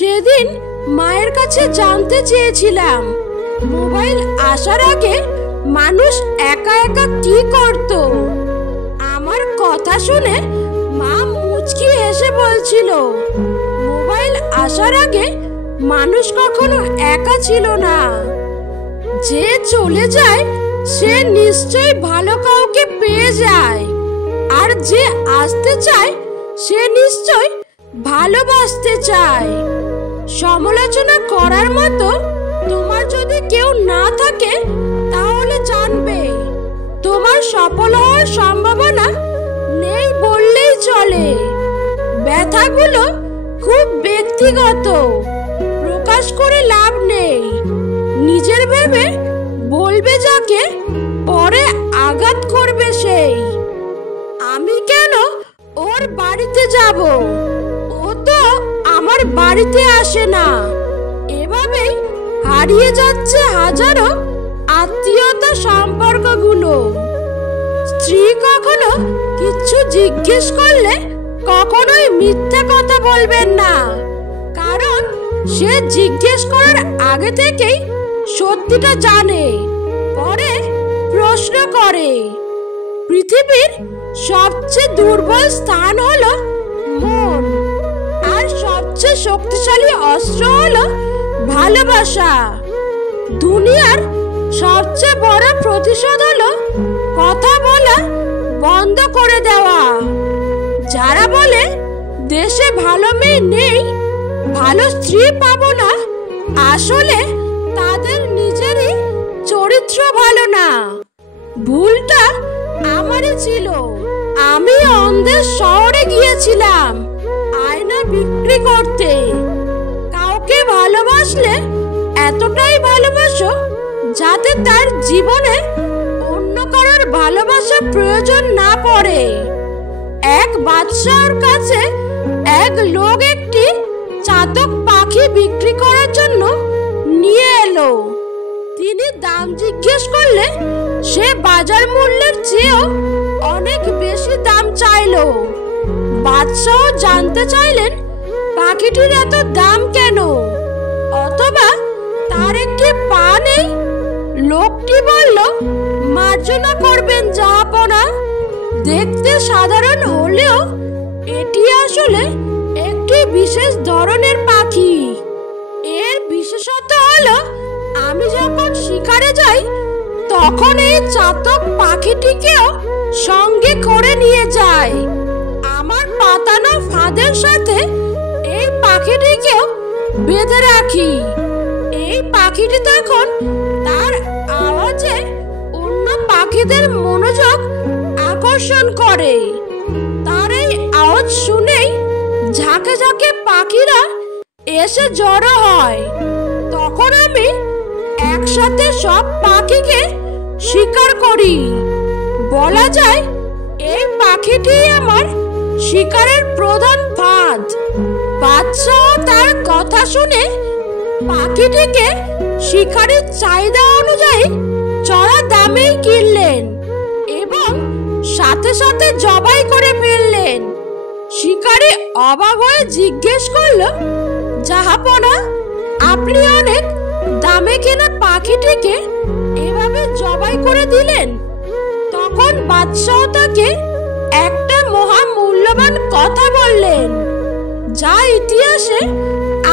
সেদিন মায়ের কাছে জানতে চেয়েছিলাম মোবাইল আসার আগে মানুষ একা একা কি করত। আমার কথা শুনে মা মুচকি হেসে বলছিল, মোবাইল আসার আগে মানুষ কখনো একা ছিল না। যে চলে যায় সে নিশ্চয় ভালো কাউকে পেয়ে যায়, আর যে আসতে চায় সে নিশ্চয় ভালোবাসতে চায়। সমালোচনা করার মতো তোমার যদি কেউ না থাকে তাহলে জানবে তোমার সফল হওয়ার সম্ভাবনা নেই বললেই চলে। ব্যথাগুলো খুব ব্যক্তিগত, প্রকাশ করে লাভ নেই। নিজের ভেবে বলবে যাকে, পরে আঘাত করবে সেই। আমি কেন ওর বাড়িতে যাব? ও তো আমার বাড়িতে আসে না। এভাবেই হারিয়ে যাচ্ছে হাজারো আত্মীয়তা সম্পর্কগুলো। স্ত্রী কখনো কিছু জিজ্ঞেস করলে কখনোই মিথ্যা কথা বলবেন না, কারণ সে জিজ্ঞেস করার আগে থেকেই সত্যিটা জানে, পরে প্রশ্ন করে। পৃথিবীর সবচেয়ে দুর্বল স্থান হলো মন, আর সবচেয়ে শক্তিশালী অস্ত্র হলো ভালোবাসা। দুনিয়ার সবচেয়ে বড় প্রতিশোধ হলো কথা বলা বন্ধ করে দেওয়া। যারা বলে দেশে ভালো মেয়ে নেই, ভালো স্ত্রী পাবো না, আসলে তাদের নিজেরই চরিত্র ভালো না। ভুলটা আমারই ছিল। আমি অন্ধের শহরে গিয়েছিলাম আয়না বিক্রি করতে। কাউকে ভালোবাসলে এতটাই ভালোবাসো যাতে তার জীবনে অন্য কারোর ভালোবাসা প্রয়োজন না পড়ে। এক বাদশাহর কাছে এক লোক একটি চাতক পাখি বিক্রি করার জন্য নিয়ে এলো। তিনি দাম জিজ্ঞেস করলে সে বাজার মূল্যের চেয়েও অনেক বেশি দাম চাইলো। বাদশাহ জানতে চাইলেন পাখিটির এত দাম কেন, অথবা তার একটি পা নেই। লোকটি বলল, মার্জনা করবেন জাহাপনা, দেখতে সাধারণ হলেও এটি আসলে একটি বিশেষ ধরনের পাখি। এর বিশেষত্ব হলো আমি যখন শিকারে যাই তখন এই চাতক পাখিটিকেও সঙ্গে করে নিয়ে যাই। আমার পাতানো ফাঁদের সাথে এই পাখিটিকেও বেঁধে রাখি। এই পাখিটি তখন তার আওয়াজে অন্য পাখিদের মনোযোগ আকর্ষণ করে। তার এই আওয়াজ শুনেই ঝাঁকে ঝাঁকে পাখিরা এসে জড়ো হয়। তখন আমি একসাথে সব পাখিকে শিকার করি। বলা যায় এই পাখিটি আমার শিকারের প্রধান ফাঁদ। বাদশাহ তার কথা শুনে পাখিটিকে শিকারের চাহিদা অনুযায়ী চড়া দামেই কিনলেন এবং সাথে সাথে জবাই করে ফেললেন। শিকারী অবাক হয়ে জিজ্ঞেস করল, জাহাপনা, আপনি অনেক দামে কেনা পাখিটিকে এভাবে জবাই করে দিলেন? তখন বাদশাহ তাকে একটা মহা মূল্যবান কথা বললেন, যা ইতিহাসে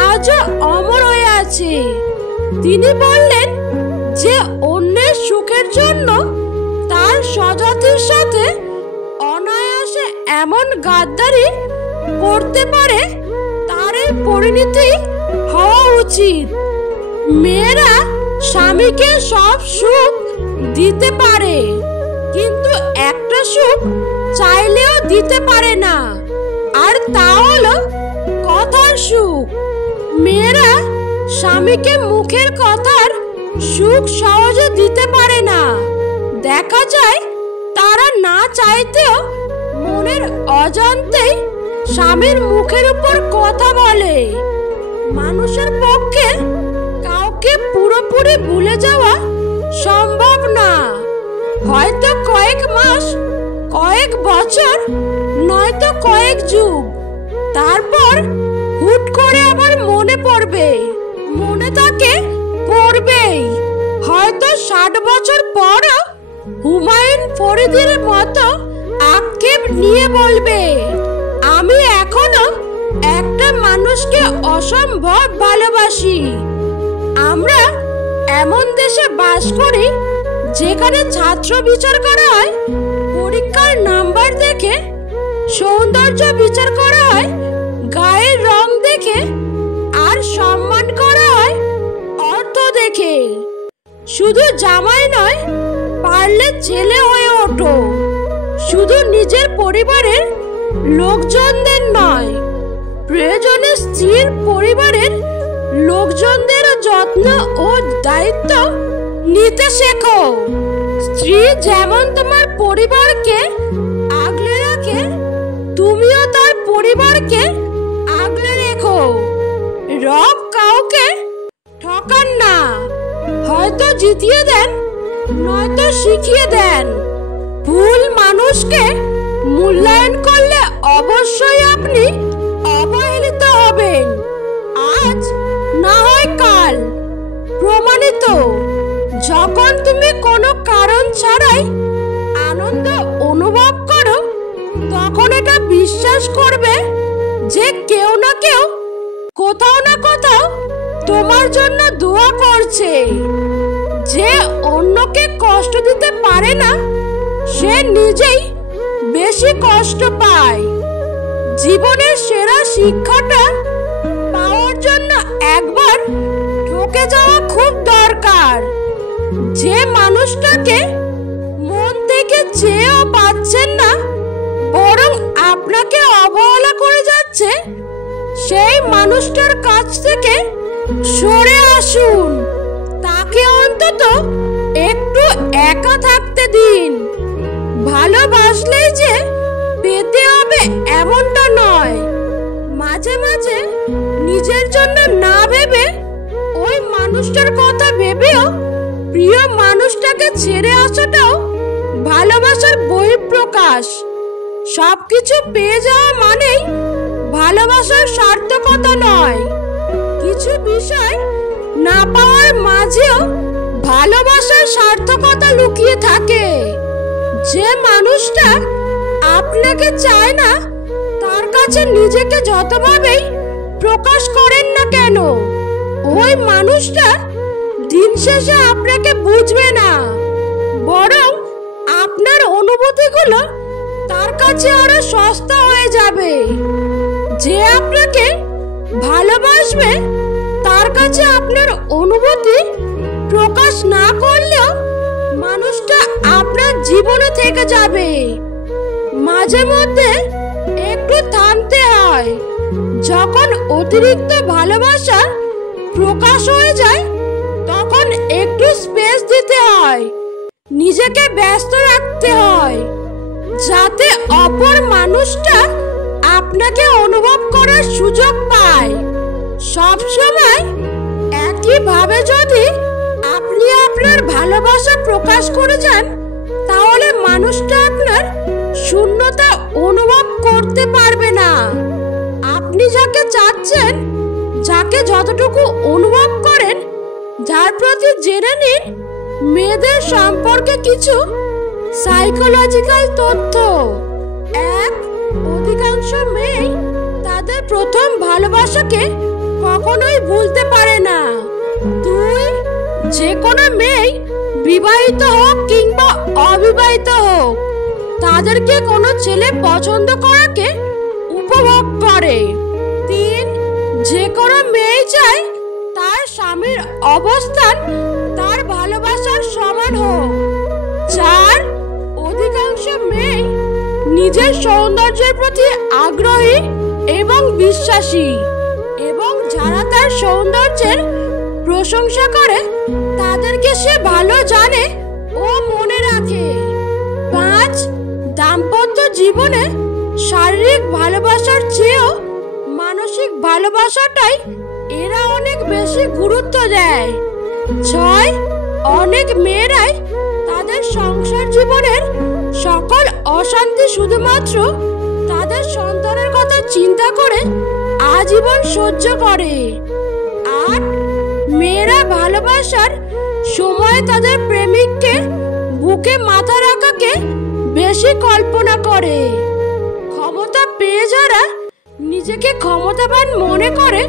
আজও অমর হয়ে আছে। তিনি বললেন যে অন্যের সুখের জন্য তার স্বজাতির সাথে অনায়াসে এমন গাদ্দারি করতে পারে, তার এই পরিণতি হওয়া উচিত। মেয়েরা স্বামীকে সব সুখ দিতে পারে, কিন্তু একটা সুখ চাইলেও দিতে পারে না, আর তা হলো কথার সুখ। মেয়েরা স্বামীকে মুখের কথার সুখ সহজে দিতে পারে না। দেখা যায় তারা না চাইতেও মনের অজান্তেই স্বামীর মুখের উপর কথা বলে। মানুষের পক্ষে কাউকে পুরোপুরি ভুলে যাওয়া সম্ভব না। হয়তো কয়েক মাস, কয়েক বছর, নয়তো কয়েক যুগ, তারপর হুট করে আবার মনে বছর পরও হুমায়ুন ফরিদের মতো আক্ষেপ নিয়ে বলবে, আমি এখনো একটা মানুষকে অসম্ভব ভালোবাসি। আমরা এমন দেশে বাস করি যেখানে ছাত্র বিচার করা হয় পরীক্ষার নাম্বার দেখে, সৌন্দর্য বিচার করা হয় গায়ের রং দেখে, আর সম্মান করা হয় অর্থ দেখে। শুধু জামাই নয়, পারলে ছেলে হয়ে ওঠো। শুধু নিজের পরিবারের লোকজনদের নয়, প্রয়োজনে স্ত্রীর পরিবারের লোকজনদেরও যত্ন ও দায়িত্ব নিতে শেখো। স্ত্রী যেমন তোমার পরিবারকে আগলে রাখে, তুমিও তার পরিবারকে আগলে রেখো। রব কাউকে ঠকান না, হয়তো জিতিয়ে দেন, নয়তো শিখিয়ে দেন। ভুল মানুষকে মূল্যায়ন করলে অবশ্যই আপনি অবহেলিত হবেন। আজ না হয় কাল। প্রমাণিত, যখন তুমি কোনো কারণ ছাড়াই আনন্দ অনুভব করো, তখন এটা বিশ্বাস করবে যে কেউ না কেউ কোথাও না কোথাও তোমার জন্য দোয়া করছে। যে অন্যকে কষ্ট দিতে পারে না, সে নিজেই বেশি কষ্ট পায়। জীবনের সেরা শিক্ষাটা পাওয়ার জন্য একবার ঠকে যাওয়া খুব দরকার। যে মানুষটাকে মন থেকে চেয়েও পাচ্ছেন না, বরং আপনাকে অবহেলা করে যাচ্ছে, সেই মানুষটার কাছ থেকে সরে আসুন। তাকে অন্তত একটু একা থাকতে দিন। ভালোবাসলেই যে পেতে হবে এমনটা নয়। মাঝে মাঝে নিজের জন্য না ভেবে ওই মানুষটার কথা ভেবেও প্রিয় মানুষটাকে ছেড়ে আসাটাও ভালোবাসার বহিঃপ্রকাশ। সবকিছু পেয়ে যাওয়া মানেই ভালোবাসার সার্থকতা নয়। কিছু বিষয় না পাওয়ার মাঝেও ভালোবাসার সার্থকতা লুকিয়ে থাকে। যে মানুষটা আপনাকে চায় না, তার কাছে নিজেকে যতভাবেই প্রকাশ করেন না কেন, ওই মানুষটা দিন শেষে আপনাকে বুঝবে না, বরং আপনার অনুভূতিগুলো তার কাছে আরো সস্তা হয়ে যাবে। যে আপনাকে ভালোবাসবে, তার কাছে আপনার অনুভূতি প্রকাশ না করলেও মানুষটা আপনার জীবনে থেকে যাবে। মাঝে মধ্যে একটু থামতে হয়। যখন অতিরিক্ত ভালোবাসা প্রকাশ হয়ে যায়, তখন একটু স্পেস দিতে হয়। নিজেকে ব্যস্ত রাখতে হয়, যাতে অপর মানুষটা আপনাকে অনুভব করার সুযোগ পায়। সব সময় একইভাবে যদি আপনি আপনার ভালোবাসা প্রকাশ করে যান, তাহলে মানুষটা আপনার শূন্যতা অনুভব করতে পারবে না। আপনি যাকে চাচ্ছেন, যাকে যতটুকু অনুভব করেন, যার প্রতি জেনে নিন মেয়েদের সম্পর্কে কিছু সাইকোলজিক্যাল তথ্য। এক, অধিকাংশ মেয়ে তাদের প্রথম ভালোবাসাকে কখনোই ভুলতে পারে না। দুই, যে কোনো মেয়ে বিবাহিত হোক কিংবা অবিবাহিত হোক, তাদেরকে কোনো ছেলে পছন্দ করাকে উপভোগ করে। তিন, যে কোনো মেয়ে চায় তার স্বামীর অবস্থান তার ভালোবাসার সমান হোক। চার, অধিকাংশ মেয়ে নিজের সৌন্দর্যের প্রতি আগ্রহী এবং বিশ্বাসী, এবং যারা তার সৌন্দর্যের প্রশংসা করে তাদেরকে সে ভালো জানে ও মনে রাখে। পাঁচ, দাম্পত্য জীবনে শারীরিক ভালোবাসার চেয়েও মানসিক ভালোবাসাটাই এরা অনেক বেশি গুরুত্ব দেয়। ছয়, অনেক মেয়েরাই তাদের সংসার জীবনের সকল অশান্তি শুধুমাত্র তাদের সন্তানের কথা চিন্তা করে আজীবন সহ্য করে। আট, মেয়েরা ভালোবাসার সময় তাদের প্রেমিককে বুকে মাথা রাখাকে বেশি কল্পনা করে। ক্ষমতা পেয়ে যারা নিজেকে ক্ষমতাবান মনে করে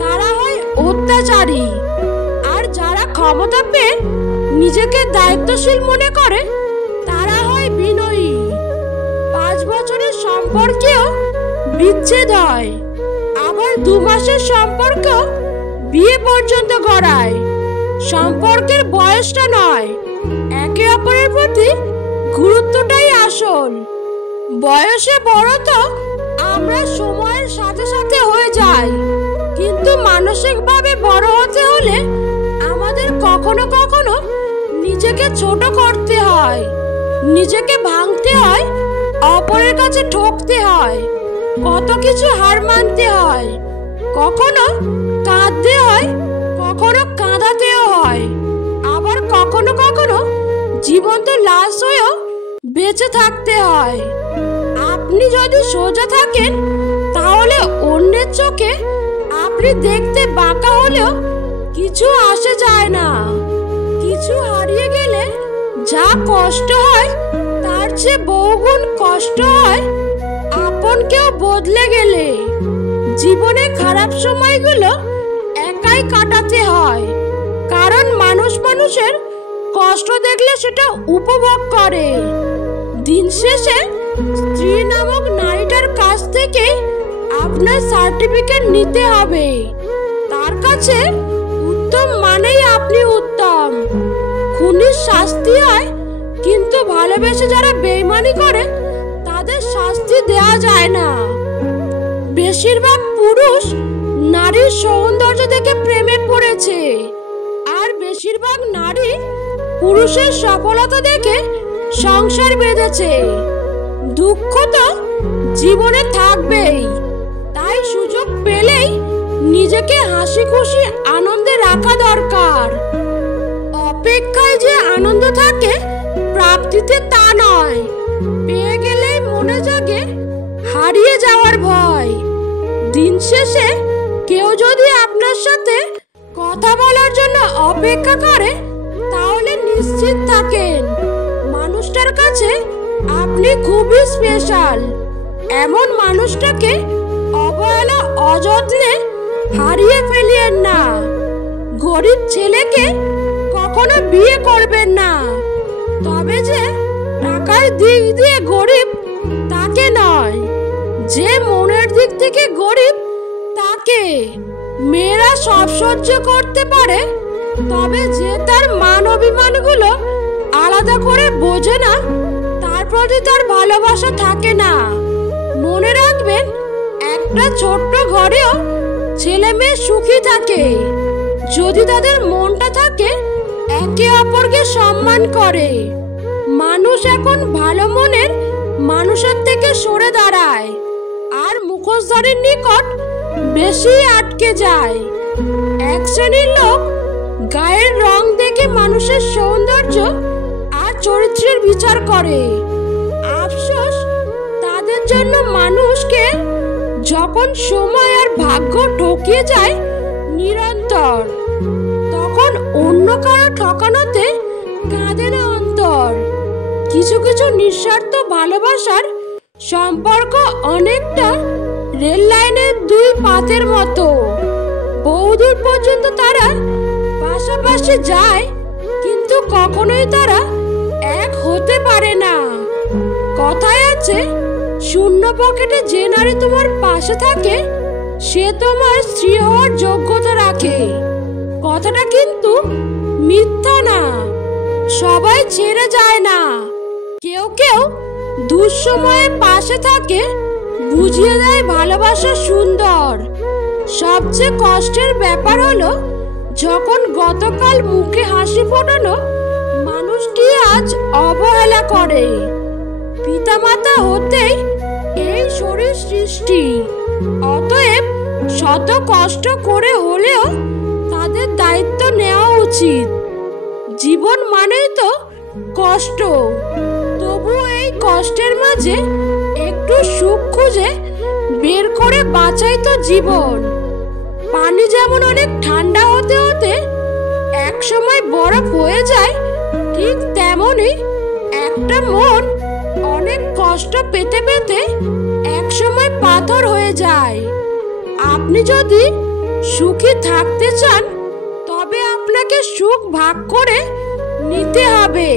তারা হয় অত্যাচারী, আর যারা ক্ষমতা পেয়ে নিজেকে দায়িত্বশীল মনে করে তারা হয় বিনয়ী। 5 বছরের সম্পর্কেও বিচ্ছেদ হয়, আবার 2 মাসের সম্পর্ক বিয়ে পর্যন্ত গড়ায়। সম্পর্কের বয়সটা নয়, একে অপরের প্রতি গুরুত্বটাই আসল। বয়সে বড় তো আমরা সময়ের সাথে সাথে হয়ে যাই, কিন্তু মানসিকভাবে বড় হতে হলে আমাদের কখনো কখনো নিজেকে ছোট করতে হয়, নিজেকে ভাঙতে হয়, অপরের কাছে ঠকতে হয়, কত কিছু হার মানতে হয়, কখনো কাঁদতে হয়, কখনো কাঁদাতেও হয়, আবার কখনো কখনো জীবন্ত লাশ হয়েও বেঁচে থাকতে হয়। আপনি যদি সোজা থাকেন তাহলে অন্যের চোখে আপনি দেখতে বাঁকা হলেও কিছু আসে যায় না। কিছু হারিয়ে গেলে যা কষ্ট হয় তার চেয়ে বহুগুণ কষ্ট হয় আপন কেউ বদলে গেলে। জীবনে খারাপ সময়গুলো একাই কাটাতে হয়, কারণ মানুষ মানুষের কষ্ট দেখলে সেটা উপভোগ করে। দিন শেষে স্ত্রী নামক নারীটার কাছ থেকে আপনার সার্টিফিকেট নিতে হবে। তার কাছে উত্তম মানেই আপনি উত্তম। খুনির শাস্তি হয়, কিন্তু ভালোবেসে যারা বেইমানি করে তাদের শাস্তি দেওয়া যায় না। বেশিরভাগ পুরুষ নারীর সৌন্দর্য দেখে প্রেমে পড়েছে, আর বেশিরভাগ নারী পুরুষের সফলতা দেখে সংসার বেঁধেছে। দুঃখ তো জীবনে থাকবেই, তাই সুযোগ পেলেই নিজেকে হাসি খুশি আনন্দে রাখা দরকার। অপেক্ষায় যে আনন্দ থাকে প্রাপ্তিতে তা নয়। পেয়ে গেলেই মনে জাগে হারিয়ে যাওয়ার ভয়। দিন শেষে কেউ যদি আপনার সাথে কথা বলার জন্য অপেক্ষা করে তাহলে নিশ্চিত থাকেন মানুষটার কাছে আপনি খুবই স্পেশাল। এমন মানুষটাকে অবহেলা অযত্নে হারিয়ে ফেলিয়েন না। গরিব ছেলেকে কখনো বিয়ে করবেন না, তবে যে টাকার দিক দিয়ে গরিব তাকে নয়, যে মনের দিক থেকে গরিব তাকে। মেয়েরা সব সহ্য করতে পারে, তবে যে তার মান অভিমানগুলো আলাদা করে বোঝে না তার প্রতি তার ভালোবাসা থাকে না। মনে রাখবেন, একটা ছোট্ট ঘরেও ছেলে মেয়ে সুখী থাকে যদি তাদের মনটা থাকে একে অপরকে সম্মান করে। মানুষ এখন ভালো মনের মানুষের থেকে সরে দাঁড়ায়, আর মুখোশধারীর নিকট বেশি আটকে যায়। এক শ্রেণীর লোক গায়ের রং দেখে মানুষের সৌন্দর্য আর চরিত্রের বিচার করে। আফসোস তাদের জন্য মানুষকে যখন সময় আর ভাগ্য ঠকিয়ে যায় নিরন্তর, তখন অন্য কারো ঠকানোতে কাঁদে না অন্তর। কিছু কিছু নিঃস্বার্থ ভালোবাসার সম্পর্ক অনেকটা রেল লাইনের 2 পাতের মতো। বহুদূর পর্যন্ত তারা পাশাপাশি যায়, কিন্তু কখনোই তারা এক হতে পারে না। কথায় আছে, শূন্য পকেটে যে নারী তোমার পাশে থাকে সে তোমার স্ত্রী হওয়ার যোগ্যতা রাখে। কথাটা কিন্তু মিথ্যা না। সবাই ছেড়ে যায় না, কেউ কেউ দুঃসময়ে পাশে থাকে, বুঝিয়ে দেয় ভালোবাসা সুন্দর। সবচেয়ে কষ্টের ব্যাপার হলো যখন গতকাল মুখে হাসি ফোটানো মানুষটি আজ অবহেলা করে। পিতামাতা হতেই এই শরীর সৃষ্টি, অতএব শত কষ্ট করে হলেও তাদের দায়িত্ব নেওয়া উচিত। জীবন মানেই তো কষ্ট, তবু এই কষ্টের মাঝে একটু সুখ খুঁজে বের করে বাঁচাই তো জীবন। পানি যেমন অনেক ঠান্ডা হতে হতে এক এক সময় বরফ হয়ে যায়, ঠিক তেমনই একটা মন অনেক কষ্ট পেতে পেতে এক সময় পাথর হয়ে যায়। আপনি যদি সুখী থাকতে চান, তবে আপনাকে সুখ ভাগ করে নিতে হবে।